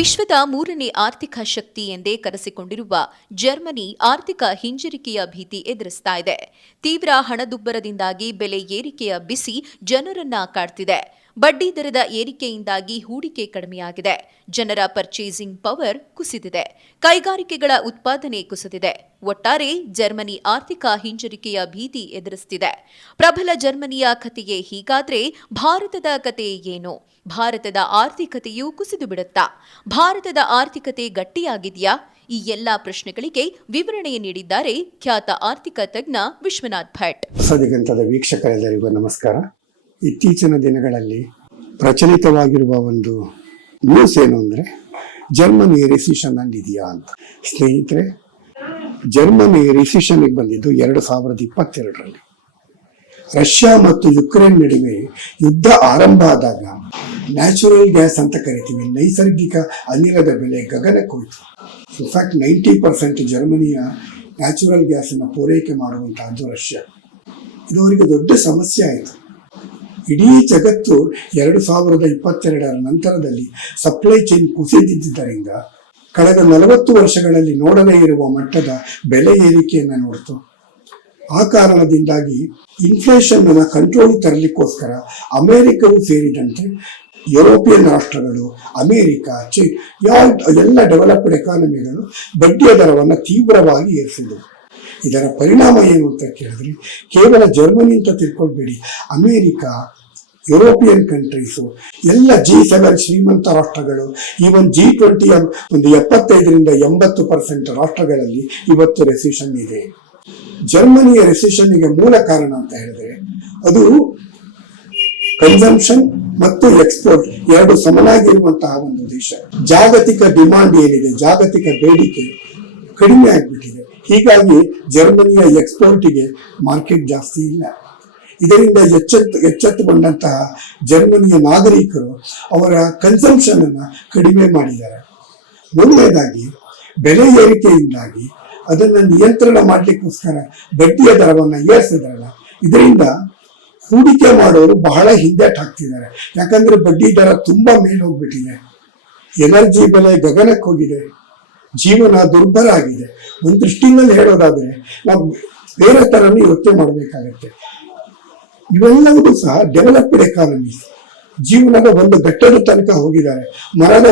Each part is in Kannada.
ವಿಶ್ವದ ಮೂರನೇ ಆರ್ಥಿಕ ಶಕ್ತಿ ಎಂದೇ ಕರೆಸಿಕೊಂಡಿರುವ ಜರ್ಮನಿ ಆರ್ಥಿಕ ಹಿಂಜರಿಕೆಯ ಭೀತಿ ಎದುರಿಸ್ತಾ ಇದೆ. ತೀವ್ರ ಹಣದುಬ್ಬರದಿಂದಾಗಿ ಬೆಲೆ ಏರಿಕೆಯ ಬಿಸಿ ಜನರನ್ನ ಕಾಡ್ತಿದೆ. ಬಡ್ಡಿ ದರದ ಏರಿಕೆಯಿಂದಾಗಿ ಹೂಡಿಕೆ ಕಡಿಮೆಯಾಗಿದೆ. ಜನರ ಪರ್ಚೇಸಿಂಗ್ ಪವರ್ ಕುಸಿದಿದೆ. ಕೈಗಾರಿಕೆಗಳ ಉತ್ಪಾದನೆ ಕುಸಿದಿದೆ. ಒಟ್ಟಾರೆ ಜರ್ಮನಿ ಆರ್ಥಿಕ ಹಿಂಜರಿಕೆಯ ಭೀತಿ ಎದುರಿಸುತ್ತಿದೆ. ಪ್ರಬಲ ಜರ್ಮನಿಯ ಕಥೆಯೇ ಹೀಗಾದ್ರೆ ಭಾರತದ ಕತೆ ಏನು? ಭಾರತದ ಆರ್ಥಿಕತೆಯೂ ಕುಸಿದು ಬಿಡುತ್ತಾ? ಭಾರತದ ಆರ್ಥಿಕತೆ ಗಟ್ಟಿಯಾಗಿದೆಯಾ? ಈ ಎಲ್ಲಾ ಪ್ರಶ್ನೆಗಳಿಗೆ ವಿವರಣೆ ನೀಡಿದ್ದಾರೆ ಖ್ಯಾತ ಆರ್ಥಿಕ ತಜ್ಞ ವಿಶ್ವನಾಥ್ ಭಟ್. ಹೊಸದಿಗಂತದ ವೀಕ್ಷಕರೆಲ್ಲರಿಗೂ ನಮಸ್ಕಾರ. ಇತ್ತೀಚಿನ ದಿನಗಳಲ್ಲಿ ಪ್ರಚಲಿತವಾಗಿರುವ ಒಂದು ನ್ಯೂಸ್ ಏನು ಅಂದರೆ, ಜರ್ಮನಿ ರಿಸಿಷನ್ ಅಲ್ಲಿ ಇದೆಯಾ ಅಂತ. ಸ್ನೇಹಿತರೆ, ಜರ್ಮನಿ ರಿಸಿಷನ್ಗೆ ಬಂದಿದ್ದು 2022ರಲ್ಲಿ. ರಷ್ಯಾ ಮತ್ತು ಯುಕ್ರೇನ್ ನಡುವೆ ಯುದ್ಧ ಆರಂಭ ಆದಾಗ ನ್ಯಾಚುರಲ್ ಗ್ಯಾಸ್ ಅಂತ ಕರಿತೀವಿ, ನೈಸರ್ಗಿಕ ಅನಿಲದ ಬೆಲೆ ಗಗನಕ್ಕೆ ಹೋಯಿತು. ಇನ್ಫ್ಯಾಕ್ಟ್ 90% ಜರ್ಮನಿಯ ನ್ಯಾಚುರಲ್ ಗ್ಯಾಸನ್ನು ಪೂರೈಕೆ ಮಾಡುವಂತಹದ್ದು ರಷ್ಯಾ. ಇದು ಅವರಿಗೆ ದೊಡ್ಡ ಸಮಸ್ಯೆ ಆಯಿತು. ಇಡೀ ಜಗತ್ತು 2022ರ ನಂತರದಲ್ಲಿ ಸಪ್ಲೈ ಚೈನ್ ಕುಸಿದಿದ್ದರಿಂದ ಕಳೆದ 40 ವರ್ಷಗಳಲ್ಲಿ ನೋಡದೇ ಇರುವ ಮಟ್ಟದ ಬೆಲೆ ಏರಿಕೆಯನ್ನು ನೋಡ್ತು. ಆ ಕಾರಣದಿಂದಾಗಿ ಇನ್ಫ್ಲೇಷನ್ ಅನ್ನು ಕಂಟ್ರೋಲ್ ತರಲಿಕ್ಕೋಸ್ಕರ ಅಮೆರಿಕವೂ ಸೇರಿದಂತೆ ಯುರೋಪಿಯನ್ ರಾಷ್ಟ್ರಗಳು, ಅಮೆರಿಕ, ಚೀನ್ ಎಲ್ಲ ಡೆವಲಪ್ಡ್ ಎಕಾನಮಿಗಳು ಬಡ್ಡಿಯ ದರವನ್ನು ತೀವ್ರವಾಗಿ ಏರಿಸಿದವು. ಇದರ ಪರಿಣಾಮ ಏನು ಅಂತ ಕೇಳಿದ್ರೆ, ಕೇವಲ ಜರ್ಮನಿ ಅಂತ ತಿಳ್ಕೊಳ್ಬೇಡಿ, ಅಮೆರಿಕ, ಯುರೋಪಿಯನ್ ಕಂಟ್ರೀಸು, ಎಲ್ಲ G7 ಶ್ರೀಮಂತ ರಾಷ್ಟ್ರಗಳು, ಈವನ್ G20 ಒಂದು 75ರಿಂದ 80% ರಾಷ್ಟ್ರಗಳಲ್ಲಿ ಇವತ್ತು ರೆಸಿಷನ್ ಇದೆ. ಜರ್ಮನಿಯ ರೆಸಿಷನ್ಗೆ ಮೂಲ ಕಾರಣ ಅಂತ ಹೇಳಿದ್ರೆ, ಅದು ಕನ್ಸಂಪ್ಷನ್ ಮತ್ತು ಎಕ್ಸ್ಪೋರ್ಟ್ ಎರಡು ಸಮನಾಗಿರುವಂತಹ ಒಂದು ದೇಶ. ಜಾಗತಿಕ ಡಿಮಾಂಡ್ ಏನಿದೆ, ಜಾಗತಿಕ ಬೇಡಿಕೆ ಕಡಿಮೆ ಆಗಿಬಿಟ್ಟಿದೆ. ಹೀಗಾಗಿ ಜರ್ಮನಿಯ ಎಕ್ಸ್ಪೋರ್ಟಿಗೆ ಮಾರ್ಕೆಟ್ ಜಾಸ್ತಿ ಇಲ್ಲ. ಇದರಿಂದ ಎಚ್ಚೆತ್ತುಕೊಂಡಂತಹ ಜರ್ಮನಿಯ ನಾಗರಿಕರು ಅವರ ಕನ್ಸಂಪ್ಷನ್ ಅನ್ನ ಕಡಿಮೆ ಮಾಡಿದ್ದಾರೆ. ಮೊದಲನೇದಾಗಿ ಬೆಲೆ ಏರಿಕೆಯಿಂದಾಗಿ ಅದನ್ನು ನಿಯಂತ್ರಣ ಮಾಡಲಿಕ್ಕೋಸ್ಕರ ಬಡ್ಡಿಯ ದರವನ್ನು ಏರಿಸಿದಾರಲ್ಲ, ಇದರಿಂದ ಹೂಡಿಕೆ ಮಾಡೋರು ಬಹಳ ಹಿಂದೆಟಾಗ್ತಿದ್ದಾರೆ. ಯಾಕಂದ್ರೆ ಬಡ್ಡಿ ದರ ತುಂಬಾ ಮೇಲೆ ಹೋಗ್ಬಿಟ್ಟಿದೆ. ಎನರ್ಜಿ ಬೆಲೆ ಗಗನಕ್ಕೆ ಹೋಗಿದೆ. ಜೀವನ ದುರ್ಬರ ಆಗಿದೆ. ಒಂದು ದೃಷ್ಟಿನಲ್ಲಿ ಹೇಳೋದಾದ್ರೆ ನಾವು ಬೇರೆ ತರನೇ ಯೋಚನೆ ಮಾಡಬೇಕಾಗತ್ತೆ. ಇವೆಲ್ಲವೂ ಸಹ ಡೆವಲಪ್ಡ್ ಎಕಾನಮೀಸ್. ಜೀವನದ ಒಂದು ಘಟ್ಟದ ತನಕ ಹೋಗಿದ್ದಾರೆ, ಮರದ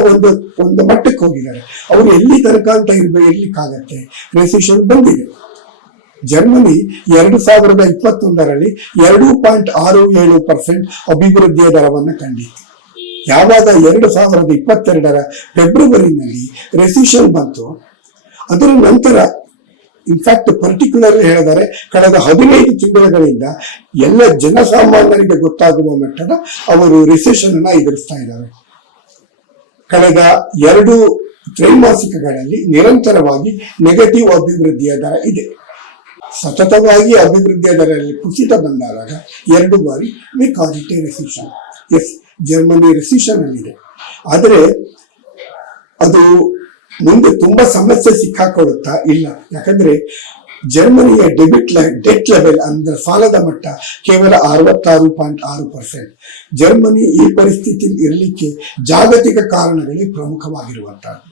ಒಂದು ಮಟ್ಟಕ್ಕೆ ಹೋಗಿದ್ದಾರೆ. ಅವರು ಎಲ್ಲಿ ತನಕ ಅಂತ ಇರ್ಲಿಕ್ಕಾಗತ್ತೆ. ರೆಸಿಷನ್ ಬಂದಿದೆ. ಜರ್ಮನಿ 2021ರಲ್ಲಿ 2.67% ಅಭಿವೃದ್ಧಿಯ ದರವನ್ನು ಕಂಡಿತ್ತು. ಯಾವಾಗ 2022ರ ಫೆಬ್ರವರಿನಲ್ಲಿ ರೆಸಿಷನ್ ಬಂತು, ಅದರ ನಂತರ ಇನ್ಫ್ಯಾಕ್ಟ್ ಪರ್ಟಿಕ್ಯುಲರ್ಲಿ ಹೇಳಿದರೆ ಕಳೆದ 15 ತಿಂಗಳುಗಳಿಂದ ಎಲ್ಲ ಜನಸಾಮಾನ್ಯರಿಗೆ ಗೊತ್ತಾಗುವ ಮಟ್ಟದ ಅವರು ರಿಸೆಷನ್ ಅನ್ನ ಎದುರಿಸ್ತಾ ಇದ್ದಾರೆ. ಕಳೆದ 2 ತ್ರೈಮಾಸಿಕಗಳಲ್ಲಿ ನಿರಂತರವಾಗಿ ನೆಗೆಟಿವ್ ಅಭಿವೃದ್ಧಿಯ ದರ ಇದೆ. ಸತತವಾಗಿ ಅಭಿವೃದ್ಧಿಯ ದರದಲ್ಲಿ ಕುಸಿತ ಬಂದಾಗ 2 ಬಾರಿ we call it a recession. Yes, Germany recession ಅಲ್ಲಿದೆ. ಆದರೆ ಅದು ಮುಂದೆ ತುಂಬಾ ಸಮಸ್ಯೆ ಸಿಕ್ಕಾಕೊಳ್ಳುತ್ತಾ ಇಲ್ಲ. ಯಾಕಂದ್ರೆ ಜರ್ಮನಿಯ ಡೆಟ್ ಲೆವೆಲ್ ಅಂದ್ರೆ ಸಾಲದ ಮಟ್ಟ ಕೇವಲ 66.6%. ಜರ್ಮನಿ ಈ ಪರಿಸ್ಥಿತಿಯಲ್ಲಿ ಇರಲಿಕ್ಕೆ ಜಾಗತಿಕ ಕಾರಣಗಳೇ ಪ್ರಮುಖವಾಗಿರುವಂತಹದ್ದು.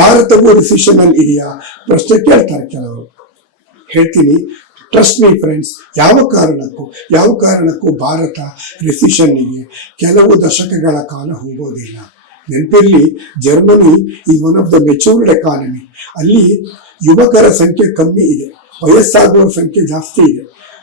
ಭಾರತವು ರಿಸಿಷನ್ ಅಲ್ಲಿ ಇದೆಯಾ ಪ್ರಶ್ನೆ ಕೇಳ್ತಾರೆ ಕೆಲವರು. ಹೇಳ್ತೀನಿ, ಟ್ರಸ್ಟ್ ಮೀ ಫ್ರೆಂಡ್ಸ್, ಯಾವ ಕಾರಣಕ್ಕೂ ಭಾರತ ರೆಸಿಷನ್ನಿಗೆ ಕೆಲವು ದಶಕಗಳ ಕಾಲ ಹೋಗೋದಿಲ್ಲ. ನೆನಪಿರ್ಲಿ, ಜರ್ಮನಿ ಈ one of the matured economy. ಅಲ್ಲಿ ಯುವಕರ ಸಂಖ್ಯೆ ಕಮ್ಮಿ ಇದೆ, ವಯಸ್ಸಾಗುವ ಸಂಖ್ಯೆ ಜಾಸ್ತಿ ಇದೆ.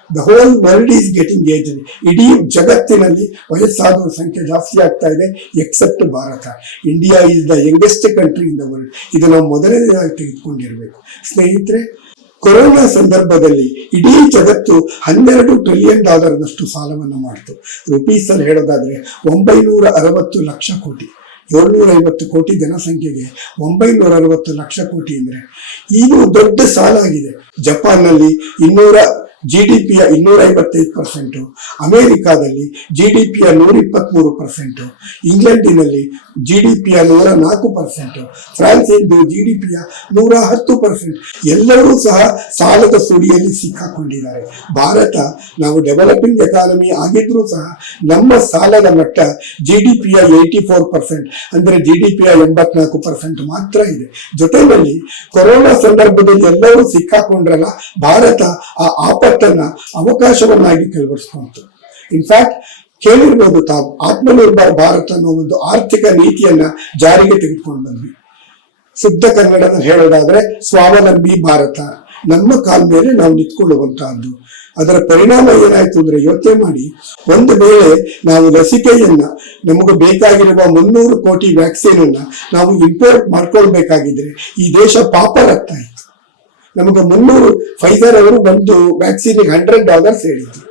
The whole world is getting age. ಇಡೀ ಜಗತ್ತಿನಲ್ಲಿ ವಯಸ್ಸಾಗುವ ಸಂಖ್ಯೆ ಜಾಸ್ತಿ ಆಗ್ತಾ ಇದೆ, except Bharat. India is the youngest country in the world. ಇದು ನಾವು ಮೊದಲನೇದಾಗಿ ತೆಗೆದುಕೊಂಡಿರ್ಬೇಕು. ಸ್ನೇಹಿತರೆ, ಕೊರೋನಾ ಸಂದರ್ಭದಲ್ಲಿ ಇಡೀ ಜಗತ್ತು $12 ಟ್ರಿಲಿಯನ್ ಸಾಲವನ್ನು ಮಾಡಿತು. ರುಪೀಸ್ ಅಲ್ಲಿ ಹೇಳೋದಾದ್ರೆ 960 ಲಕ್ಷ ಕೋಟಿ. 750 ಕೋಟಿ ಜನಸಂಖ್ಯೆಗೆ 960 ಲಕ್ಷ ಕೋಟಿ ಅಂದ್ರೆ ಇದು ದೊಡ್ಡ ಸಾಲ ಆಗಿದೆ. ಜಪಾನ್ನಲ್ಲಿ GDPಯ 255%, ಅಮೆರಿಕಾದಲ್ಲಿ GDPಯ 123%, ಇಂಗ್ಲೆಂಡಿನಲ್ಲಿ GDPಯ 104%, ಫ್ರಾನ್ಸಿಂದು GDPಯ 110%. ಎಲ್ಲರೂ ಸಹ ಸಾಲದ ಸುಳಿಯಲ್ಲಿ ಸಿಕ್ಕಾಕೊಂಡಿದ್ದಾರೆ. ಭಾರತ ನಾವು ಡೆವಲಪಿಂಗ್ ಎಕಾನಮಿ ಆಗಿದ್ರೂ ಸಹ ನಮ್ಮ ಸಾಲದ ಮಟ್ಟ GDPಯ 84%, ಅಂದ್ರೆ GDPಯ 84% ಮಾತ್ರ ಇದೆ. ಜೊತೆಯಲ್ಲಿ ಕೊರೋನಾ ಸಂದರ್ಭದಲ್ಲಿ ಎಲ್ಲರೂ ಸಿಕ್ಕಾಕೊಂಡ್ರಲ್ಲ, ಭಾರತ ಆ ಆಪತ್ತನ್ನ ಅವಕಾಶವನ್ನಾಗಿ ಕೈಗೊಳಿಸ್ಕೊಂತು. ಇನ್ಫ್ಯಾಕ್ಟ್ ಕೇಳಿರ್ಬೋದು ತಾವು, ಆತ್ಮನಿರ್ಭರ್ ಭಾರತ ಅನ್ನೋ ಒಂದು ಆರ್ಥಿಕ ನೀತಿಯನ್ನ ಜಾರಿಗೆ ತೆಗೆದುಕೊಂಡು ಬಂದ್ವಿ. ಶುದ್ಧ ಕನ್ನಡದಲ್ಲಿ ಹೇಳೋದಾದ್ರೆ ಸ್ವಾವಲಂಬಿ ಭಾರತ, ನಮ್ಮ ಕಾಲ ಮೇಲೆ ನಾವು ನಿಂತ್ಕೊಳ್ಳುವಂತಹದ್ದು. ಅದರ ಪರಿಣಾಮ ಏನಾಯ್ತು ಅಂದ್ರೆ, ಯೋಚನೆ ಮಾಡಿ, ಒಂದು ವೇಳೆ ನಾವು ಲಸಿಕೆಯನ್ನ, ನಮಗೆ ಬೇಕಾಗಿರುವ 300 ಕೋಟಿ ವ್ಯಾಕ್ಸಿನ್ ಅನ್ನ ನಾವು ಇಂಪೋರ್ಟ್ ಮಾಡ್ಕೊಳ್ಬೇಕಾಗಿದ್ರೆ ಈ ದೇಶ ಪಾಪರಾಗ್ತಾ ಇತ್ತು. ನಮಗೆ 300 ಫೈಸರ್ ಅವರು ಒಂದು ವ್ಯಾಕ್ಸಿನ್ $100 ಹೇಳಿದ್ರು.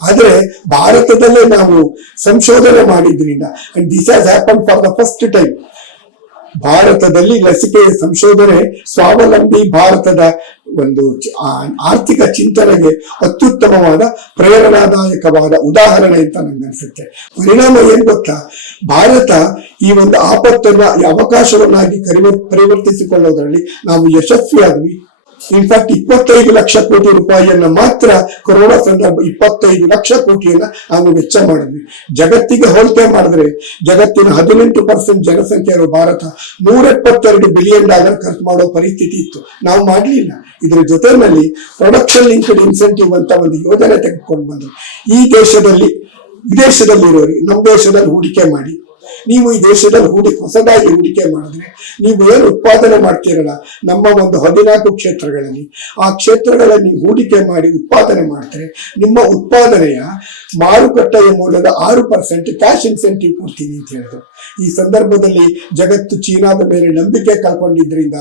ಆದ್ರೆ ಭಾರತದಲ್ಲೇ ನಾವು ಸಂಶೋಧನೆ ಮಾಡಿದ್ರಿಂದ, and this has happen for the first time, ಭಾರತದಲ್ಲಿ ಲಸಿಕೆ ಸಂಶೋಧನೆ ಸ್ವಾವಲಂಬಿ ಭಾರತದ ಒಂದು ಆರ್ಥಿಕ ಚಿಂತನೆಗೆ ಅತ್ಯುತ್ತಮವಾದ ಪ್ರೇರಣಾದಾಯಕವಾದ ಉದಾಹರಣೆ ಅಂತ ನನಗನ್ಸುತ್ತೆ. ಪರಿಣಾಮ ಏನ್ ಗೊತ್ತಾ, ಭಾರತ ಈ ಒಂದು ಆಪತ್ತನ್ನ ಅವಕಾಶವನ್ನಾಗಿ ಪರಿವರ್ತಿಸಿಕೊಳ್ಳೋದ್ರಲ್ಲಿ ನಾವು ಯಶಸ್ವಿಯಾದ್ವಿ. ಇನ್ಫ್ಯಾಕ್ಟ್ 25 ಲಕ್ಷ ಕೋಟಿ ರೂಪಾಯಿಯನ್ನ ಮಾತ್ರ ಕೊರೋನಾ ಸಂದರ್ಭ 25 ಲಕ್ಷ ಕೋಟಿಯನ್ನ ನಾವು ವೆಚ್ಚ ಮಾಡಿದ್ವಿ. ಜಗತ್ತಿಗೆ ಹೋಲಿಕೆ ಮಾಡಿದ್ರೆ ಜಗತ್ತಿನ 18% ಜನಸಂಖ್ಯೆ ಇರೋ ಭಾರತ $172 ಬಿಲಿಯನ್ ಖರ್ಚು ಮಾಡೋ ಪರಿಸ್ಥಿತಿ ಇತ್ತು. ನಾವು ಮಾಡ್ಲಿಲ್ಲ. ಇದರ ಜೊತೆಯಲ್ಲಿ ಪ್ರೊಡಕ್ಷನ್ ಲಿಂಕ್ಡ್ ಇನ್ಸೆಂಟಿವ್ ಅಂತ ಒಂದು ಯೋಜನೆ ತೆಗೆದುಕೊಂಡು ಬಂದ್ರು. ಈ ದೇಶದಲ್ಲಿ, ವಿದೇಶದಲ್ಲಿರೋರು ನಮ್ಮ ದೇಶದಲ್ಲಿ ಹೂಡಿಕೆ ಮಾಡಿ, ನೀವು ಈ ದೇಶದಲ್ಲಿ ಹೊಸದಾಗಿ ಹೂಡಿಕೆ ಮಾಡಿದ್ರೆ ನೀವು ಏನು ಉತ್ಪಾದನೆ ಮಾಡ್ತೀರಲ್ಲ, ನಮ್ಮ ಒಂದು 14 ಕ್ಷೇತ್ರಗಳಲ್ಲಿ, ಆ ಕ್ಷೇತ್ರಗಳಲ್ಲಿ ಹೂಡಿಕೆ ಮಾಡಿ ಉತ್ಪಾದನೆ ಮಾಡ್ತಾರೆ, ನಿಮ್ಮ ಉತ್ಪಾದನೆಯ ಮಾರುಕಟ್ಟೆಯ ಮೂಲದ 6% ಕ್ಯಾಶ್ ಇನ್ಸೆಂಟಿವ್ ಕೊಡ್ತೀನಿ ಅಂತ ಹೇಳಿದ್ರು. ಈ ಸಂದರ್ಭದಲ್ಲಿ ಜಗತ್ತು ಚೀನಾದ ಮೇಲೆ ನಂಬಿಕೆ ಕಳ್ಕೊಂಡಿದ್ರಿಂದ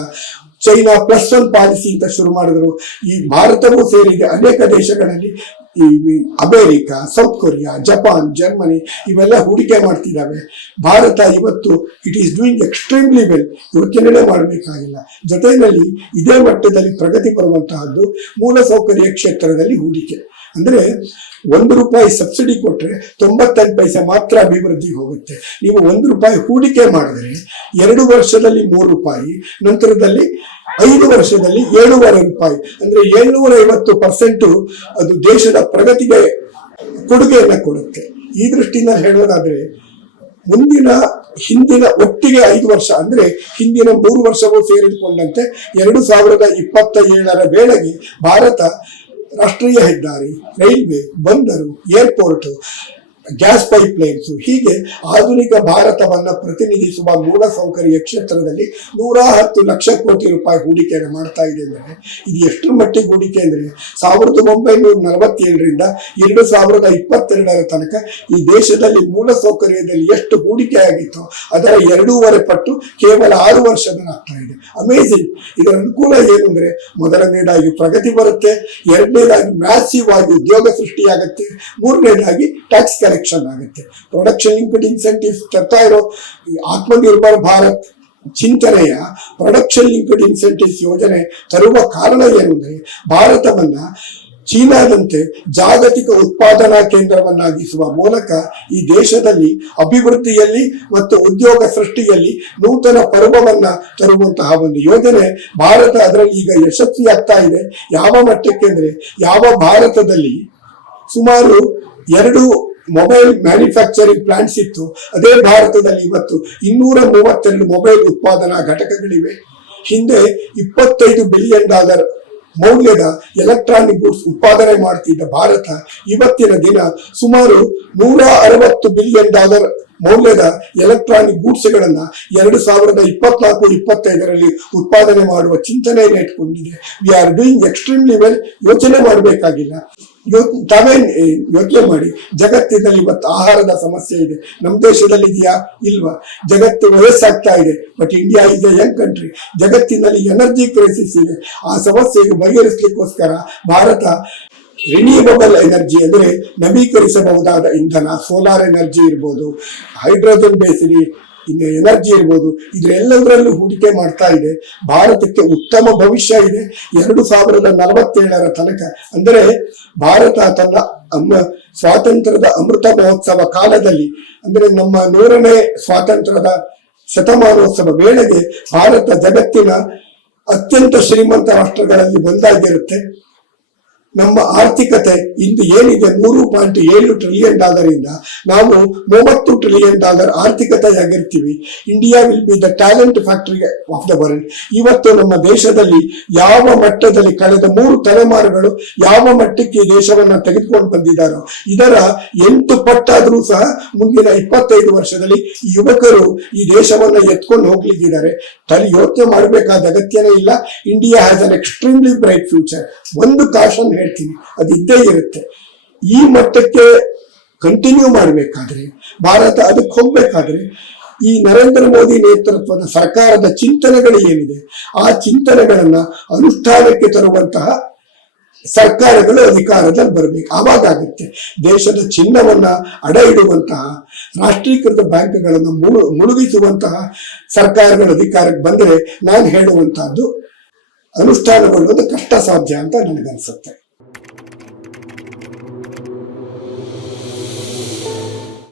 ಚೈನಾ +1 ಪಾಲಿಸಿ ಅಂತ ಶುರು ಮಾಡಿದ್ರು. ಈ ಭಾರತವೂ ಸೇರಿದೆ ಅನೇಕ ದೇಶಗಳಲ್ಲಿ ಈ America, south Korea, Japan, Germany ಇವೆಲ್ಲ ಹೂಡಿಕೆ ಮಾಡ್ತಿದ್ದಾವೆ. ಭಾರತ ಇವತ್ತು it is doing extremely well. ಯೋಚನೆ ಮಾಡಬೇಕಾಗಿಲ್ಲ. ಜೊತೆಯಲ್ಲಿ ಇದೇ ಮಟ್ಟದಲ್ಲಿ ಪ್ರಗತಿ ಬರುವಂತಹದ್ದು ಮೂಲಸೌಕರ್ಯ ಕ್ಷೇತ್ರದಲ್ಲಿ ಹೂಡಿಕೆ. ಅಂದ್ರೆ ₹1 ಸಬ್ಸಿಡಿ ಕೊಟ್ರೆ 98 ಪೈಸೆ ಮಾತ್ರ ಅಭಿವೃದ್ಧಿಗೆ ಹೋಗುತ್ತೆ. ನೀವು ₹1 ಹೂಡಿಕೆ ಮಾಡಿದ್ರೆ 2 ವರ್ಷದಲ್ಲಿ ₹3, ನಂತರದಲ್ಲಿ 5 ವರ್ಷದಲ್ಲಿ ₹7.5, ಅಂದ್ರೆ 750% ಅದು ದೇಶದ ಪ್ರಗತಿಗೆ ಕೊಡುಗೆಯನ್ನ ಕೊಡುತ್ತೆ. ಈ ದೃಷ್ಟಿಯಿಂದ ಹೇಳೋದಾದ್ರೆ ಹಿಂದಿನ ಒಟ್ಟಿಗೆ 5 ವರ್ಷ, ಅಂದ್ರೆ ಹಿಂದಿನ 3 ವರ್ಷವೂ ಸೇರಿಕೊಂಡಂತೆ 2027 ವೇಳೆಗೆ ಭಾರತ ರಾಷ್ಟ್ರೀಯ ಹೆದ್ದಾರಿ, ರೈಲ್ವೆ, ಬಂದರು, ಏರ್ಪೋರ್ಟ್, ಗ್ಯಾಸ್ ಪೈಪ್ಲೈನ್ಸ್, ಹೀಗೆ ಆಧುನಿಕ ಭಾರತವನ್ನ ಪ್ರತಿನಿಧಿಸುವ ಮೂಲಸೌಕರ್ಯ ಕ್ಷೇತ್ರದಲ್ಲಿ 110 ಲಕ್ಷ ಕೋಟಿ ರೂಪಾಯಿ ಹೂಡಿಕೆಯನ್ನು ಮಾಡ್ತಾ ಇದೆ. ಅಂದರೆ ಇದು ಎಷ್ಟರ ಮಟ್ಟಿಗೆ ಹೂಡಿಕೆ ಅಂದ್ರೆ 1947ರಿಂದ 2022 ತನಕ ಈ ದೇಶದಲ್ಲಿ ಮೂಲಸೌಕರ್ಯದಲ್ಲಿ ಎಷ್ಟು ಹೂಡಿಕೆ ಆಗಿತ್ತು ಅದರ 2.5 ಪಟ್ಟು ಕೇವಲ 6 ವರ್ಷದಲ್ಲಿ ಆಗ್ತಾ ಇದೆ. ಅಮೇಜಿಂಗ್. ಇದರ ಅನುಕೂಲ ಏನು ಅಂದ್ರೆ, ಮೊದಲನೇದಾಗಿ ಪ್ರಗತಿ ಬರುತ್ತೆ, ಎರಡನೇದಾಗಿ ಮ್ಯಾಸಿವ್ ಆಗಿ ಉದ್ಯೋಗ ಸೃಷ್ಟಿಯಾಗುತ್ತೆ, ಮೂರನೇದಾಗಿ ಟ್ಯಾಕ್ಸ್ ಕಲೆಕ್ಷನ್ ಆಗುತ್ತೆ. ಪ್ರೊಡಕ್ಷನ್ ಲಿಂಕ್ಡ್ ಇನ್ಸೆಂಟಿವ್ ತರ್ತಾ ಇರೋ ಆತ್ಮನಿರ್ಭರ್ ಭಾರತ್ ಚಿಂತನೆಯ ಪ್ರೊಡಕ್ಷನ್ ಲಿಂಕ್ಡ್ ಇನ್ಸೆಂಟಿವ್ಸ್ ಯೋಜನೆ ತರುವ ಕಾರಣ ಏನು ಅಂದ್ರೆ, ಭಾರತವನ್ನ ಚೀನಾದಂತೆ ಜಾಗತಿಕ ಉತ್ಪಾದನಾ ಕೇಂದ್ರವನ್ನಾಗಿಸುವ ಮೂಲಕ ಈ ದೇಶದಲ್ಲಿ ಅಭಿವೃದ್ಧಿಯಲ್ಲಿ ಮತ್ತು ಉದ್ಯೋಗ ಸೃಷ್ಟಿಯಲ್ಲಿ ನೂತನ ಪರ್ವವನ್ನ ತರುವಂತಹ ಒಂದು ಯೋಜನೆ ಭಾರತ ಅದರಲ್ಲಿ ಈಗ ಯಶಸ್ವಿಯಾಗ್ತಾ ಇದೆ. ಯಾವ ಮಟ್ಟಕ್ಕೆ ಅಂದ್ರೆ, ಯಾವ ಭಾರತದಲ್ಲಿ ಸುಮಾರು 2 ಮೊಬೈಲ್ ಮ್ಯಾನುಫ್ಯಾಕ್ಚರಿಂಗ್ ಪ್ಲಾಂಟ್ಸ್ ಇತ್ತು, ಅದೇ ಭಾರತದಲ್ಲಿ ಇವತ್ತು 232 ಮೊಬೈಲ್ ಉತ್ಪಾದನಾ ಘಟಕಗಳಿವೆ. ಹಿಂದೆ $25 ಬಿಲಿಯನ್ ಮೌಲ್ಯದ ಎಲೆಕ್ಟ್ರಾನಿಕ್ ಗುಡ್ಸ್ ಉತ್ಪಾದನೆ ಮಾಡ್ತಿದ್ದ ಭಾರತ ಇವತ್ತಿನ ದಿನ ಸುಮಾರು $160 ಬಿಲಿಯನ್ ಮೌಲ್ಯದ ಎಲೆಕ್ಟ್ರಾನಿಕ್ ಗೂಡ್ಸ್ಗಳನ್ನ 2024-25 ಉತ್ಪಾದನೆ ಮಾಡುವ ಚಿಂತನೆಯನ್ನು ಇಟ್ಕೊಂಡಿದೆ. We are doing extremely well. ಯೋಚನೆ ಮಾಡಬೇಕಾಗಿಲ್ಲ. ತಾವೇನ್ ಯೋಚನೆ ಮಾಡಿ, ಜಗತ್ತಿನಲ್ಲಿ ಇವತ್ತು ಆಹಾರದ ಸಮಸ್ಯೆ ಇದೆ, ನಮ್ಮ ದೇಶದಲ್ಲಿ ಇದೆಯಾ? ಇಲ್ವಾ? ಜಗತ್ತು ವಯಸ್ಸಾಗ್ತಾ ಇದೆ, but India is A Young country. ಜಗತ್ತಿನಲ್ಲಿ ಎನರ್ಜಿ ಕ್ರೈಸಿಸ್ ಇದೆ. ಆ ಸಮಸ್ಯೆಗೆ ಬಗೆಹರಿಸಲಿಕ್ಕೋಸ್ಕರ ಭಾರತ ರಿನ್ಯೂವಬಲ್ ಎನರ್ಜಿ ಅಂದ್ರೆ ನವೀಕರಿಸಬಹುದಾದ ಇಂಧನ, ಸೋಲಾರ್ ಎನರ್ಜಿ ಇರ್ಬೋದು, ಹೈಡ್ರೋಜನ್ ಬೇಸ್ಡ್ ಇನ್ನು ಎನರ್ಜಿ ಇರ್ಬೋದು, ಇದೆಲ್ಲದರಲ್ಲೂ ಹೂಡಿಕೆ ಮಾಡ್ತಾ ಇದೆ. ಭಾರತಕ್ಕೆ ಉತ್ತಮ ಭವಿಷ್ಯ ಇದೆ. 2047 ತನಕ, ಅಂದರೆ ಭಾರತ ತನ್ನ ಸ್ವಾತಂತ್ರ್ಯದ ಅಮೃತ ಮಹೋತ್ಸವ ಕಾಲದಲ್ಲಿ, ಅಂದ್ರೆ ನಮ್ಮ 100ನೇ ಸ್ವಾತಂತ್ರ್ಯದ ಶತಮಾನೋತ್ಸವ ವೇಳೆಗೆ ಭಾರತ ಜಗತ್ತಿನ ಅತ್ಯಂತ ಶ್ರೀಮಂತ ರಾಷ್ಟ್ರಗಳಲ್ಲಿ ಒಂದಾಗಿರುತ್ತೆ. ನಮ್ಮ ಆರ್ಥಿಕತೆ ಇಂದು ಏನಿದೆ $3.7 ಟ್ರಿಲಿಯನ್ ಇಂದ ನಾವು $30 ಟ್ರಿಲಿಯನ್ ಆರ್ಥಿಕತೆಯಾಗಿರ್ತೀವಿ. India will be the talent factory of the world. ಇವತ್ತು ನಮ್ಮ ದೇಶದಲ್ಲಿ ಯಾವ ಮಟ್ಟದಲ್ಲಿ ಕಳೆದ 3 ತಲೆಮಾರುಗಳು ಯಾವ ಮಟ್ಟಕ್ಕೆ ಈ ದೇಶವನ್ನ ತೆಗೆದುಕೊಂಡು ಬಂದಿದ್ದಾರೋ ಇದರ 8 ಪಟ್ಟಾದ್ರೂ ಸಹ ಮುಂದಿನ 25 ವರ್ಷದಲ್ಲಿ ಈ ಯುವಕರು ಈ ದೇಶವನ್ನ ಎತ್ಕೊಂಡು ಹೋಗ್ಲಿಕ್ಕಿದ್ದಾರೆ. ಯೋಚನೆ ಮಾಡಬೇಕಾದ ಅಗತ್ಯನೇ ಇಲ್ಲ. India has an extremely bright future. ಒಂದು ಕಾಶನ್ ಹೇಳ್ತೀನಿ, ಅದು ಇದ್ದೇ ಇರುತ್ತೆ. ಈ ಮಟ್ಟಕ್ಕೆ ಕಂಟಿನ್ಯೂ ಮಾಡಬೇಕಾದ್ರೆ, ಭಾರತ ಅದಕ್ಕೆ ಹೋಗ್ಬೇಕಾದ್ರೆ ಈ ನರೇಂದ್ರ ಮೋದಿ ನೇತೃತ್ವದ ಸರ್ಕಾರದ ಚಿಂತನೆಗಳು ಏನಿದೆ ಆ ಚಿಂತನೆಗಳನ್ನ ಅನುಷ್ಠಾನಕ್ಕೆ ತರುವಂತಹ ಸರ್ಕಾರಗಳು ಅಧಿಕಾರದಲ್ಲಿ ಬರಬೇಕು. ಆವಾಗುತ್ತೆ ದೇಶದ ಚಿನ್ನವನ್ನ ಅಡ ಇಡುವಂತಹ, ರಾಷ್ಟ್ರೀಕೃತ ಬ್ಯಾಂಕ್ಗಳನ್ನು ಮುಳುಗಿಸುವಂತಹ ಸರ್ಕಾರಗಳ ಅಧಿಕಾರಕ್ಕೆ ಬಂದರೆ ನಾನು ಹೇಳುವಂತಹದ್ದು ಅನುಷ್ಠಾನಗೊಳ್ಳುವುದು ಕಷ್ಟ ಸಾಧ್ಯ ಅಂತ ನನಗನ್ಸುತ್ತೆ.